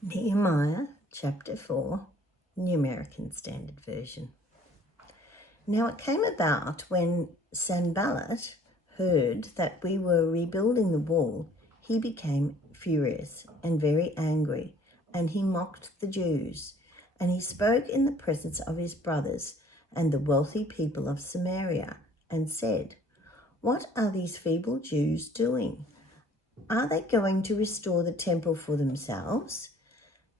Nehemiah chapter 4, New American Standard Version. Now it came about when Sanballat heard that we were rebuilding the wall, he became furious and very angry, and he mocked the Jews. And he spoke in the presence of his brothers and the wealthy people of Samaria, and said, "What are these feeble Jews doing? Are they going to restore the temple for themselves?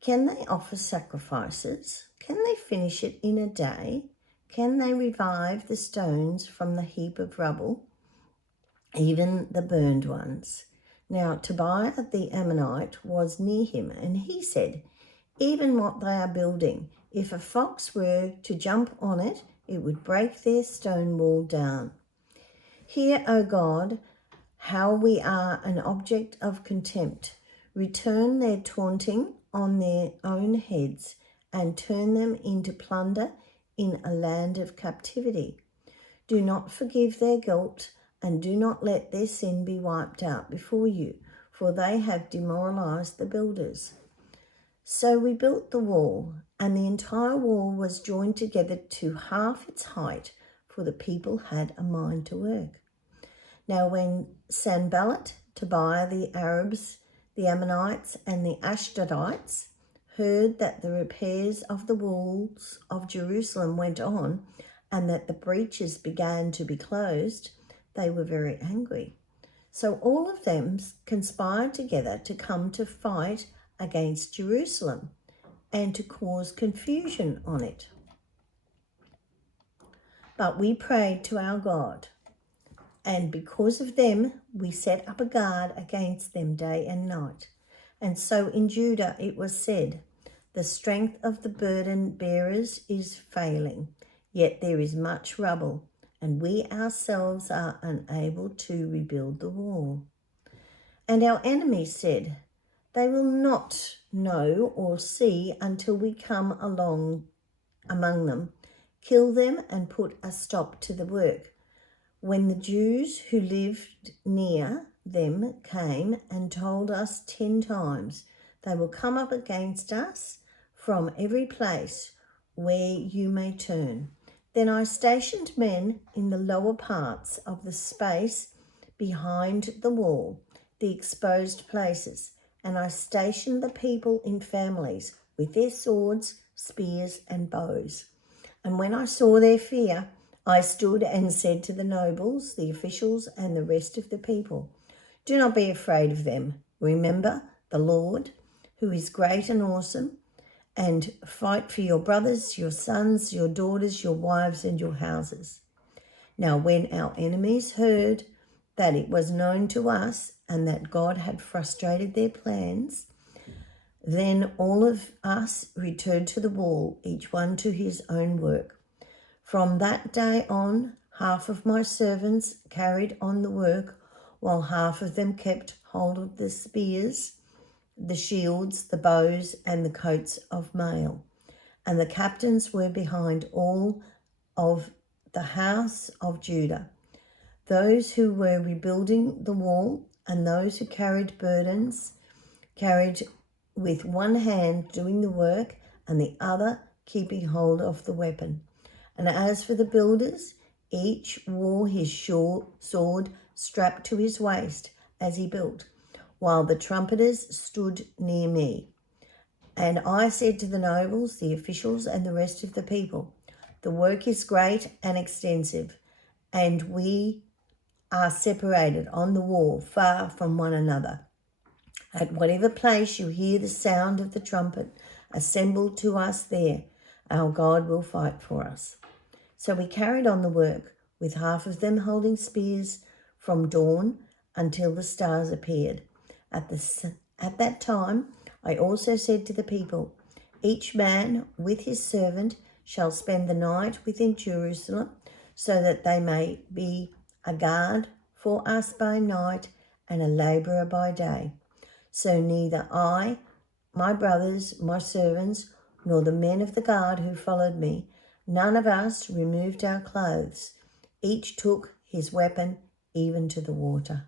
Can they offer sacrifices? Can they finish it in a day? Can they revive the stones from the heap of rubble, even the burned ones?" Now Tobiah the Ammonite was near him, and he said, "Even what they are building, if a fox were to jump on it, it would break their stone wall down. Hear, O God, how we are an object of contempt. Return their taunting on their own heads, and turn them into plunder in a land of captivity. Do not forgive their guilt, and do not let their sin be wiped out before you, for they have demoralized the builders." So we built the wall, and the entire wall was joined together to half its height, for the people had a mind to work. Now when Sanballat, Tobiah, the Arabs, the Ammonites, and the Ashdodites heard that the repairs of the walls of Jerusalem went on, and that the breaches began to be closed, they were very angry. So all of them conspired together to come to fight against Jerusalem and to cause confusion on it. But we prayed to our God, and because of them, we set up a guard against them day and night. And so in Judah it was said, "The strength of the burden bearers is failing, yet there is much rubble, and we ourselves are unable to rebuild the wall." And our enemies said, "They will not know or see until we come along among them, kill them, and put a stop to the work." When the Jews who lived near them came and told us 10 times, "They will come up against us from every place where you may turn," then I stationed men in the lower parts of the space behind the wall, the exposed places, and I stationed the people in families with their swords, spears, and bows. And when I saw their fear, I stood and said to the nobles, the officials, and the rest of the people, "Do not be afraid of them. Remember the Lord, who is great and awesome, and fight for your brothers, your sons, your daughters, your wives, and your houses." Now when our enemies heard that it was known to us and that God had frustrated their plans, then all of us returned to the wall, each one to his own work. From that day on, half of my servants carried on the work, while half of them kept hold of the spears, the shields, the bows, and the coats of mail. And the captains were behind all of the house of Judah, those who were rebuilding the wall, and those who carried burdens, carried with one hand doing the work, and the other keeping hold of the weapon. And as for the builders, each wore his sword strapped to his waist as he built, while the trumpeters stood near me. And I said to the nobles, the officials, and the rest of the people, "The work is great and extensive, and we are separated on the wall far from one another. At whatever place you hear the sound of the trumpet, assemble to us there. Our God will fight for us." So we carried on the work, with half of them holding spears from dawn until the stars appeared. At that time, I also said to the people, "Each man with his servant shall spend the night within Jerusalem, so that they may be a guard for us by night and a laborer by day." So neither I, my brothers, my servants, nor the men of the guard who followed me, none of us removed our clothes. Each took his weapon, even to the water.